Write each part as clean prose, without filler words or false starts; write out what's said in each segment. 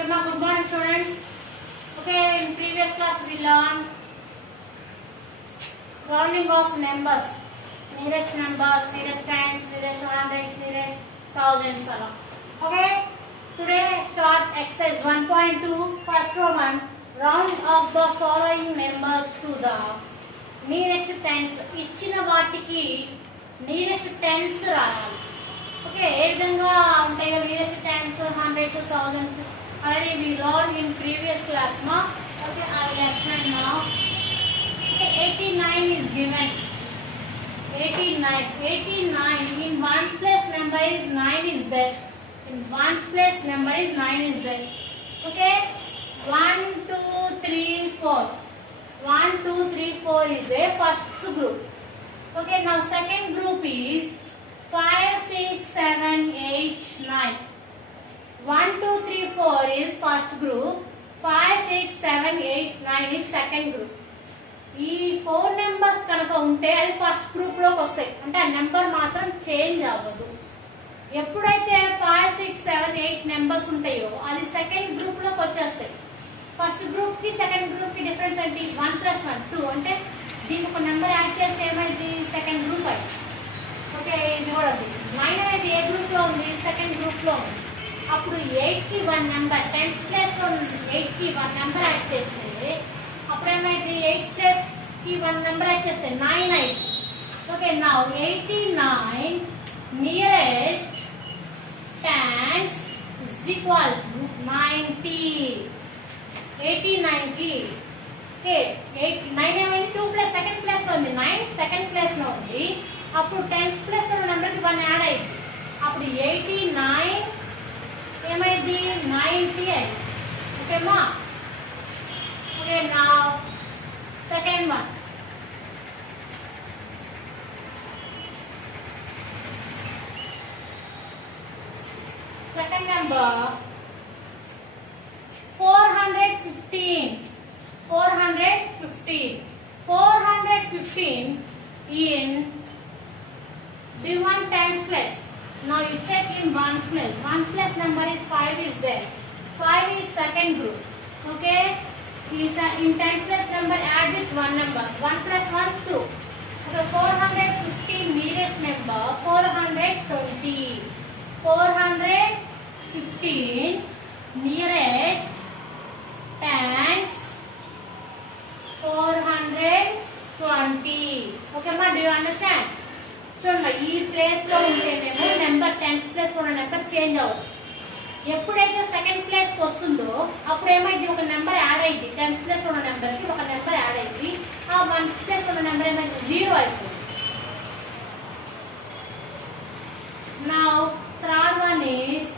Okay, ma, good morning, students. Okay, in previous class we learned rounding of numbers, nearest numbers, nearest tens, nearest hundreds, nearest thousands. Okay, today start exercise 1.2. First Roman, round of the following numbers to the nearest tens. ఇచ్చిన వాటికి nearest tens రాయాలి. ఓకే, ఏ విధంగా ఉంటాయో nearest tens, hundreds, thousands already we learned in previous class ma. Okay, I will explain now. Okay, 89 is given. 89 in ones place number is 9 is there. In ones place number is 9 is there. Okay, 1 2 3 4 1 2 3 4 is a first group. Okay, now second group is 5 6 7 8 9. 1 2 3 4 is first group. 5 6 7 8 9 is second group. ఈ 4 నెంబర్స్ కనుక ఉంటే అది first group లోకి వస్తాయి. అంటే ఆ నెంబర్ మాత్రం చేంజ్ అవ్వదు. ఎప్పుడైతే 5 6 7 8 నెంబర్స్ ఉంటాయో అది సెకండ్ గ్రూప్ లోకి వచ్చేస్తాయి. ఫస్ట్ గ్రూప్ కి సెకండ్ గ్రూప్ కి డిఫరెన్స్ ఏంటి? 1 + 1 2. అంటే దీనికి ఒక నెంబర్ యాడ్ చేస్తే ఏమైంది? సెకండ్ గ్రూప్ అయింది. ఓకే, ఇది కూడా ఉంది. 9 అనేది ఏ గ్రూప్ లో ఉంది? సెకండ్ గ్రూప్ లో ఉంది. అప్పుడు 8 కి 1 నెంబర్, 10th ప్లేస్ లో 8 కి 1 నెంబర్ యాడ్ చేస్తే అప్పుడు ఏమైంది? 8 ప్లేస్ కి 1 నెంబర్ యాడ్ చేస్తే 9 అయింది. Okay, now 89 nearest tens is equal to 90. 89 కి ఓకే 9 ఏమైంది? 2 ప్లస్ సెకండ్ ప్లేస్ లో ఉంది. 9 సెకండ్ ప్లేస్ లో ఉంది. అప్పుడు 10th ప్లేస్ లో నెంబర్ కి 1 యాడ్ అయింది. అప్పుడు 89 ఏమైంది? 90 అయింది. ఓకేమా? ఓకే, నా second one. Second number 415. 415 in D1 tens place. Now you check in ones place. Ones place number is 5 is there. 5 is second group. Okay, in tens place number add with one number. 1 + 1 2. Okay, 415 nearest number 420. 415 nearest tens 420. Okay ma, do you understand? చూడండి, ఈ ప్లేస్ లో ఉంటేనేమో number 10th place లో ఉన్న number change అవ్వదు. ఎప్పుడైతే second place వస్తుందో అప్పుడు ఏమైంది? ఒక నెంబర్ యాడ్ అయింది. 10th ప్లేస్ లో ఉన్న నెంబర్ కి ఒక నెంబర్ యాడ్ అయింది. ఆ 1th ప్లేస్ లో ఉన్న నెంబర్ ఏమైంది? 0 అయిపోయింది. Now third one is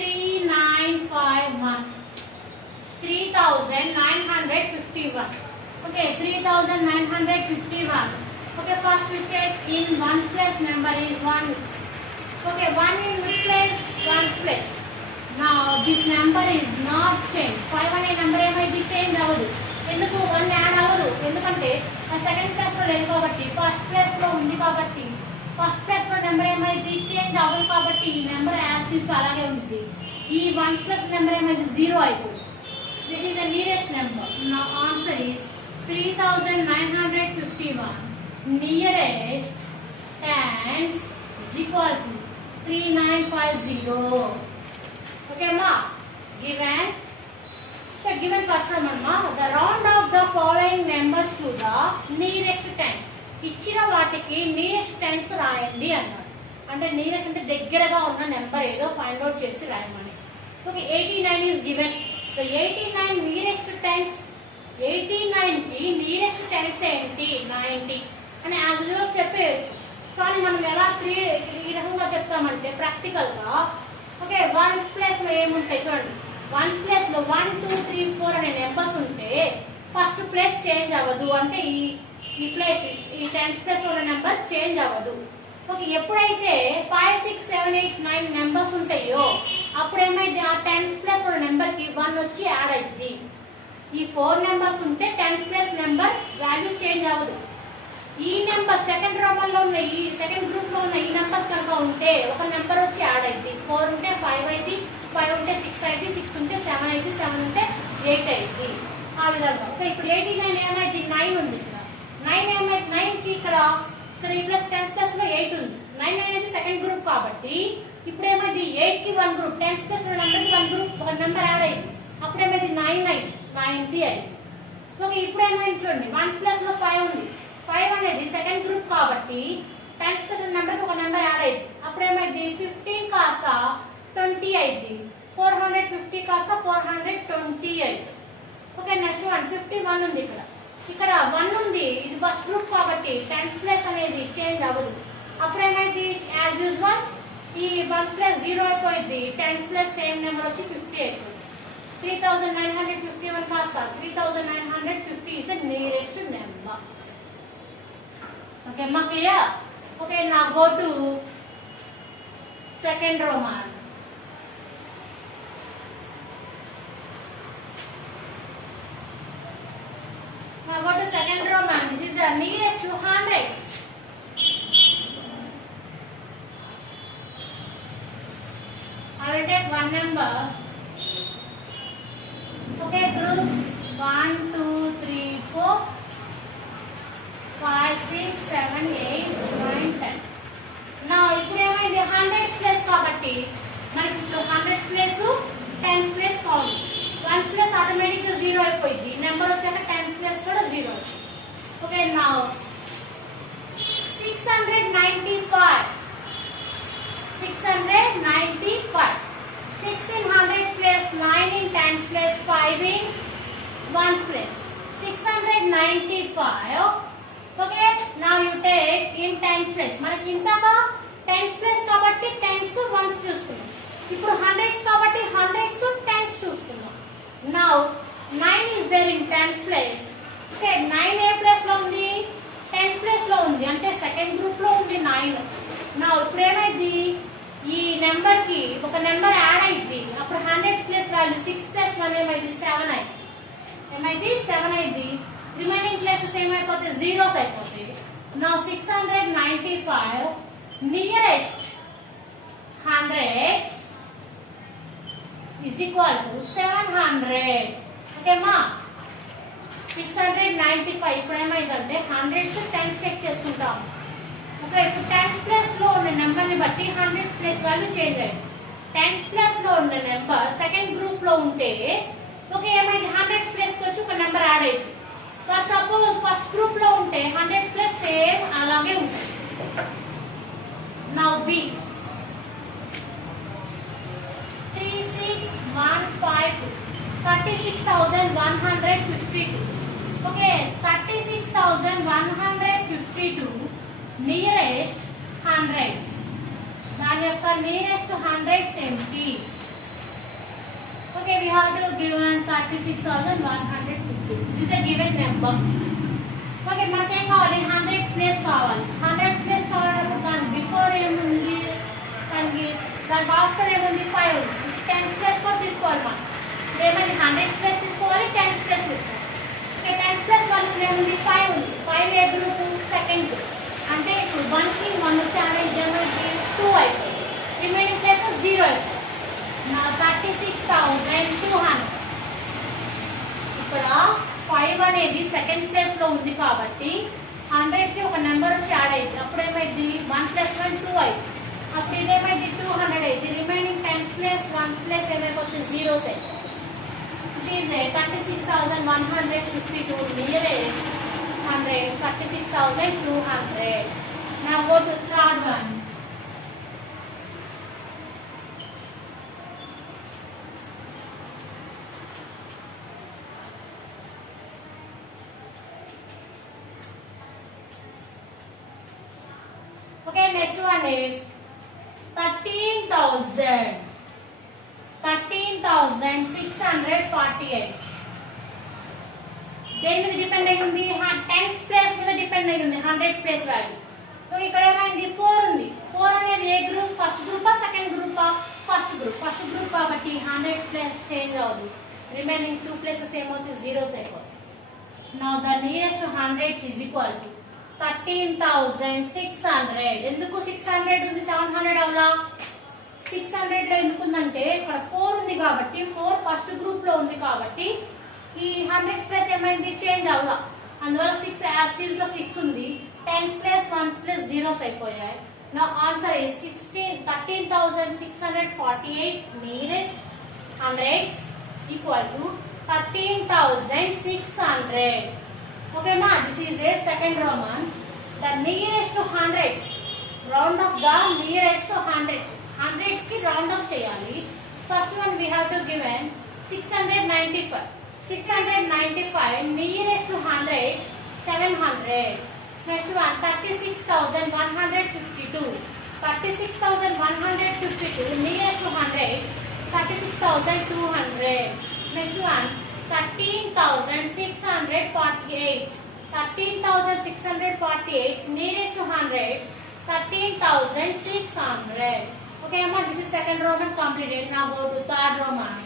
3951. 3951. Okay, 3951. Okay, first we check in ones place number is 1. Okay, 1 in which place? Ones place. Now this number is not changed. 5 అనే నెంబర్ ఏమైంది? చేంజ్ అవ్వదు. ఎందుకు? 1 యాడ్ అవ్వదు. ఎందుకంటే ఆ సెకండ్ ప్లేస్ లో లేదు కాబట్టి, ఫస్ట్ ప్లేస్ లో ఉంది కాబట్టి, ఫస్ట్ ప్లేస్ లో నెంబర్ ఏమైంది? చేంజ్ అవ్వదు కాబట్టి ఈ నెంబర్ యాజ్ ఇస్ అలాగే ఉంది. ఈ వన్స్ ప్లస్ నెంబర్ ఏమైంది? 0 అయిపోయింది. This is the nearest number. నా answer is 3951. Nearest tens is equal to 3950. Okay ma, given first one ma, the round of the following numbers to the nearest tens. ఇచ్చిన వాటికి nearest tense రాయండి అన్నారు. అంటే నియరెస్ట్ అంటే దగ్గరగా ఉన్న నెంబర్ ఏదో ఫైండ్ అవుట్ చేసి రాయమని. Okay, 89 is given. So 89 nearest tens. 89 కి నియరెస్ట్ టెన్స్ ఏంటి? 90 అని అందులో చెప్పేయచ్చు. కానీ మనం ఎలా ఈ రకంగా చెప్తామంటే ప్రాక్టికల్ గా ఓకే, వన్స్ ప్లేస్ లో ఏముంటాయి చూడండి. వన్స్ ప్లేస్ లో 1 2 3 4 అనే నెంబర్స్ ఉంటే ఫస్ట్ ప్లేస్ చేంజ్ అవ్వదు. అంటే ఈ ప్లేస్ ఈ 10th ప్లేస్ లో ఉన్న నెంబర్ చేంజ్ అవ్వదు. ఓకే, ఎప్పుడైతే 5 6 7 8 9 నెంబర్స్ ఉంటాయో అప్పుడు ఏమైంది? ఆ 10th ప్లేస్ లో నెంబర్ కి 1 వచ్చి యాడ్ అవుతుంది. ఈ 4 నెంబర్స్ ఉంటే 10th place number value change అవ్వదు. ఈ నెంబర్ సెకండ్ రోమన్ లో ఉన్న ఈ సెకండ్ గ్రూప్ లో ఉన్న ఈ నెంబర్స్ కనుక ఉంటే ఒక నెంబర్ వచ్చి యాడ్ అయింది, 4 ఉంటే 5 అయింది, 5 ఉంటే 6 అయింది, 6 ఉంటే 7 అయింది, 7 ఉంటే 8 అయింది. ఆ విధంగా. ఓకే, ఇప్పుడు 89 ఏమైంది, 9 ఉంది ఇక్కడ. 9 ఏమైంది, 9 కి ఇక్కడ ఈ ప్లస్ 10 ప్లస్ లో 8 ఉంది. 9 అనేది సెకండ్ గ్రూప్ కాబట్టి ఇప్పుడు ఏమైంది, 8 కి 1 గ్రూప్, 10 ప్లస్ నెంబర్ కి 1 గ్రూప్, 1 నెంబర్ యాడ్ అయింది. అప్పుడు ఏమైంది 9 అయింది, 90 అయింది. ఓకే, ఇప్పుడు ఏమైంది చూడండి, 1 ప్లస్ లో 5 ఉంది. 5 అనేది సెకండ్ గ్రూప్ కాబట్టి 10 ప్లస్ నెంబర్ కి 1 నెంబర్ యాడ్ అయింది. అప్పుడు ఏమైంది 15 కాస్త 20 అయింది. 450 కాస్త 420 అయింది. ఓకే, నెక్స్ట్ 151 ఉంది. ఇక్కడ 1 ఉంది, ఇది ఫస్ట్ గ్రూప్ కాబట్టి 10 ప్లస్ అనేది చేంజ్ అవ్వదు. అప్పుడు ఏమైంది, యాజ్ యూజువల్ ఈ 1 ప్లస్ 0 అయిపోయింది, 10 ప్లస్ సేమ్ నెంబర్ వచ్చి 50 అయిపోయింది. 3951 కాస్త 3950 is the nearest number. Okay, ma clear? Okay, now go to second Roman. Now go to second Roman. This is the nearest to hundreds. I will take one number. Okay, groups 1, 2, 3, 4, 5, 6, 7, 8, 9, 10. Now, ఇప్పుడు ఏమైంది 100 ప్లస్ కాబట్టి మనకి ఇప్పుడు 100 ప్లస్ 10 ప్లస్ కావాలి. 1 plus automatic గా 0 అయిపోయింది. నెంబర్ వచ్చాక 10 ప్లస్ కూడా 0 వచ్చింది. Okay, now 695. 695. 6 in hundreds place, 9 in tens place, 5 in ones place. 695. Okay, now you take in tens place. మనకి ఇంతగా tens place కాబట్టి tens ones చూసుకున్నాం. ఇప్పుడు hundreds కాబట్టి hundreds tens చూసుకున్నాం. Now 9 is there in tens place. Okay, 9 ఏ ప్లేస్ లో ఉంది, tens place లో ఉంది, అంటే సెకండ్ గ్రూప్ లో ఉంది 9. Now ఇప్పుడు ఏమైంది, ఈ నెంబర్ కి ఒక నెంబర్ యాడ్ అయింది. అప్పుడు 100 ప్లస్ వాల్యూ 6 ప్లస్ 1 ఏమైంది 7 అయింది. ఏమైంది 7 అయింది. రిమైనింగ్ ప్లేసెస్ ఏమైపోతాయి, జీరోస్ అయిపోతాయి. నౌ 695 nearest hundreds is equal to 700. ఓకే మా 695 ఇప్పుడు ఏమైందంటే హండ్రెడ్స్ 10 చెక్ చేసుకుంటాం. ఓకే, ఇప్పుడు 10 ప్లస్ లో ఉన్న నెంబర్ ని బట్టి 100 ప్లస్ వాల్యూ చేంజ్ అయింది. 10 ప్లస్ లో ఉన్న నెంబర్ సెకండ్ గ్రూప్ లో ఉంటే ఓకే ఏమైంది 100 ప్లస్ కి వచ్చి ఒక నెంబర్ యాడ్ అయింది. ఫర్ సపోజ్ ఫస్ట్ గ్రూప్ లో ఉంటే 100 ప్లస్ సేమ్ అలాగే ఉంటుంది. Now B 36152 36152. ఓకే, 36152 నియరెస్ట్ హండ్రెడ్స్. దాని యొక్క నియరెస్ట్ హండ్రెడ్స్ ఏంటి? Okay, we have to given 36150. this is a given number. Okay, మనకి ఏం కావాలి, 100 ప్లేస్ కావాలి. 100 ప్లేస్ కావాలంటే దాని బిఫోర్ ఏముంది, దానికి ఆఫ్టర్ ఏముంది 5 ఉంది. 10 ప్లేస్ కూడా తీసుకోవాలి. మనం ఏమైంది 100 ప్లేస్ తీసుకోవాలి, 10 ప్లేస్ తీసుకోవాలి. ఓకే, 10 ప్లేస్ వాళ్ళకి ఏముంది 5 ఉంది. 5 ఏ గ్రూప్, సెకండ్ గ్రూప్. అంటే ఇప్పుడు 1 కి 1 వచ్చి అనేది 2 అయిపోయింది. రిమైనింగ్ ప్లేసెస్ 0 అయిపోయింది. నా 36200. ఇక్కడ 5 అనేది సెకండ్ ప్లేస్ లో ఉంది కాబట్టి 100 కి ఒక నెంబర్ వచ్చి యాడ్ అయింది. అప్పుడు ఏమైంది 1 + 1 2 అయింది. అప్పుడు ఇదేమైంది 200 అయింది. రిమైనింగ్ 10 ప్లస్ 1 ప్లస్ ఏమైపోతుంది జీరోస్ అయింది. 36152 నియరెస్ట్ 100, 36200. Now go to third one. Okay, next one is 13,000. 13,648. దేని మీద డిపెండ్ అయి ఉంది, 10 ప్లేస్ మీద డిపెండ్ అయి ఉంది 100 ప్లేస్ వాల్యూ. సో ఇక్కడ ఏమైంది 4 ఉంది. 4 అనేది ఏ గ్రూప్, ఫస్ట్ గ్రూపా సెకండ్ గ్రూపా, ఫస్ట్ గ్రూప్. ఫస్ట్ గ్రూప్ కాబట్టి 100 ప్లేస్ చేంజ్ అవ్వదు. రిమైనింగ్ 2 ప్లేసెస్ ఏమవుతాయి, జీరోస్ అయిపోతాయి. Now the nearest hundreds is equal to 13,600. ఎందుకు 600 ఉంది, 700 అవునా? 600 లో ఎందుకు ఉందంటే ఇక్కడ 4 ఉంది కాబట్టి 4 ఫస్ట్ గ్రూప్ లో ఉంది కాబట్టి ఈ 100s ప్లస్ ఏమైంది చేంజ్ అవ్వలా అందువల్ల 6 యాజ్ ఇట్ ఇస్ గా 6 ఉంది 10s plus 1s plus zeros అయిపోయాయి నా answer is 13,648 nearest hundreds equal to 13,600. Okay ma, this is a second Roman. The nearest to hundreds, round of the nearest to hundreds. Hundreds ki round of cheyali. First one we have to given 695. 695 nearest to hundreds 700. Next one 36,152. 36,152 nearest to hundreds 36,200. Next one 13,648. 13,648 nearest to hundreds 13,600. Okay amma, this is second Roman completed. Now go to third Roman.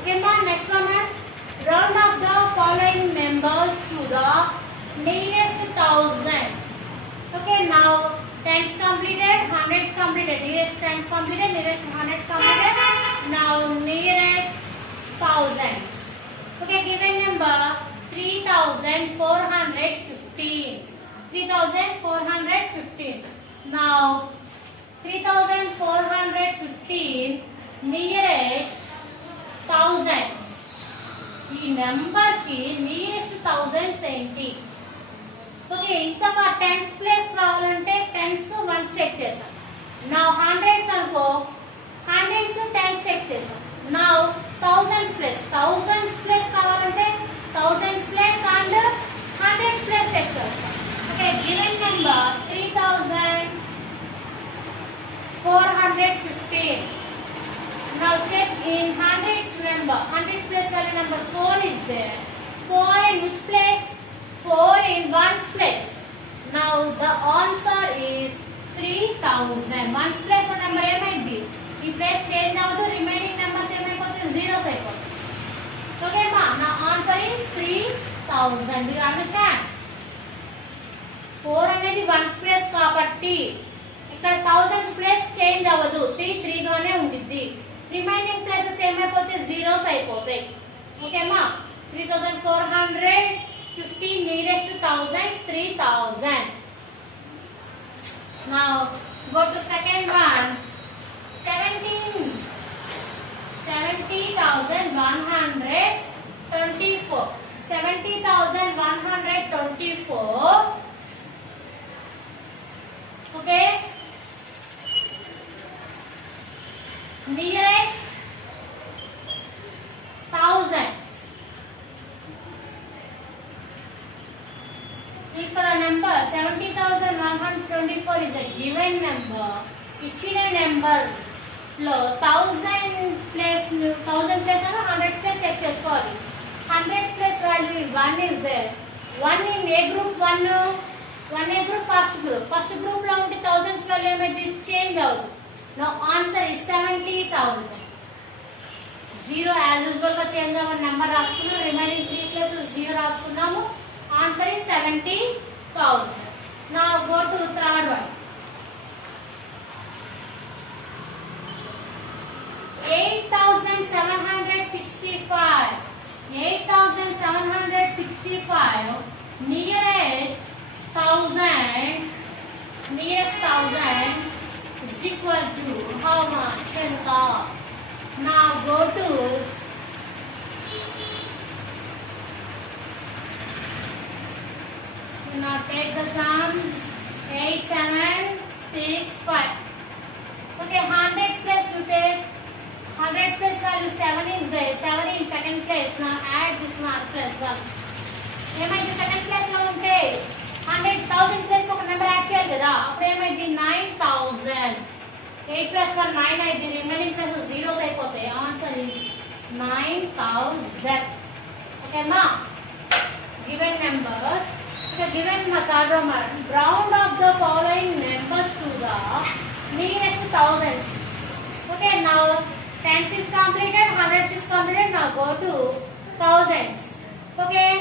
Okay ma, next Roman. Round up the following numbers to the nearest 1000. Okay, now tens completed, hundreds completed, nearest tens completed, nearest hundreds completed. Now nearest thousands. Okay, given number 3,415. 3,415. Now 3,415 nearest thousands. ఈ నెంబర్ కి nearest thousands ఏంటి? Okay, ఇంతగా tens place రావాలంటే tens ones check చేసాం. నా hundreds అనుకో, hundreds tens check చేసాం. నా థౌజండ్స్ ప్లేస్ కావాలంటే thousands place and hundreds place check చేస్తాం. Okay, given number 3,415. Now check in hundreds number. Hundreds place value number 4 is there. 4 in which place? 4 in ones place. Now the answer is 3,000. Ones place for number ఏమైంది? ఈ place change అవ్వదు, remaining numbers ఏమైపోతాయి? జీరోస్ అయిపోతాయి. ఓకే మా, నా answer is 3,000. Do you understand? 4 అనేది ones place కాబట్టి ఇక్కడ థౌజండ్స్ ప్లేస్ చేంజ్ అవ్వదు, 3 గానే ఉండిద్ది. రిమైనింగ్ ప్లేసెస్ ఏమైపోతాయి? జీరోస్ అయిపోతాయి. ఓకేమా, 3,415 nearest to thousands 3,000. Now go to second one. 70,124. 70,124. Okay. Nearest thousands. ఇక్కడ number 70,124 is a given number. ఇచ్చిన నెంబర్ లో 1000 ప్లేస్ 100 ప్లేస్ చెక్ చేసుకోవాలి. 100 place value 1 is there. 1 in ఏ గ్రూప్? 1 ఏ గ్రూప్? ఫస్ట్ గ్రూప్ లో ఉంటే థౌజండ్స్ వాల్యూ ఏమైంది? చేంజ్ అవుతుంది. Now answer is 70,000. 0 as usual గా చేంజ్ అవ్వని నెంబర్ రాసుకున్నాం, రిమైనింగ్ 3 ప్లేసెస్ 0 రాసుకున్నాము. Answer is 70,000. Now go to third one. 8,765. 8,765 nearest thousands is equal to how much? Now go to now take the sum 8,765. Okay, 100 plus you take 100 plus value 7 is there. 7 in second place. Now add this mark plus 1. ఏమైంది? Second place లో ఉంటే 100,000 ప్లేస్ ఒక number add చేయాలి కదా, అప్పుడు ఏమైంది? 9,000. 8 plus 1 9 అయింది, రిమైనింగ్ ప్లస్ జీరోస్ అయిపోతాయి. Answer is 9,000. ఓకేమా, given numbers. Given third roman. Round off the following numbers to the nearest thousands. Okay, now tens is completed, hundreds is completed. Now go to thousands. Okay,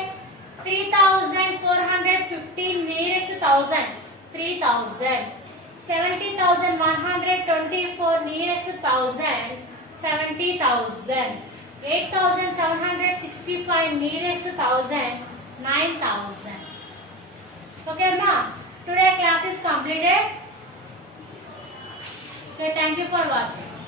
3,415 nearest to thousands. 3000. 70,124 nearest to thousands, 70,000. 8,765 nearest to thousand, 9,000. Okay, ma. Today class is completed. Okay, thank you for watching.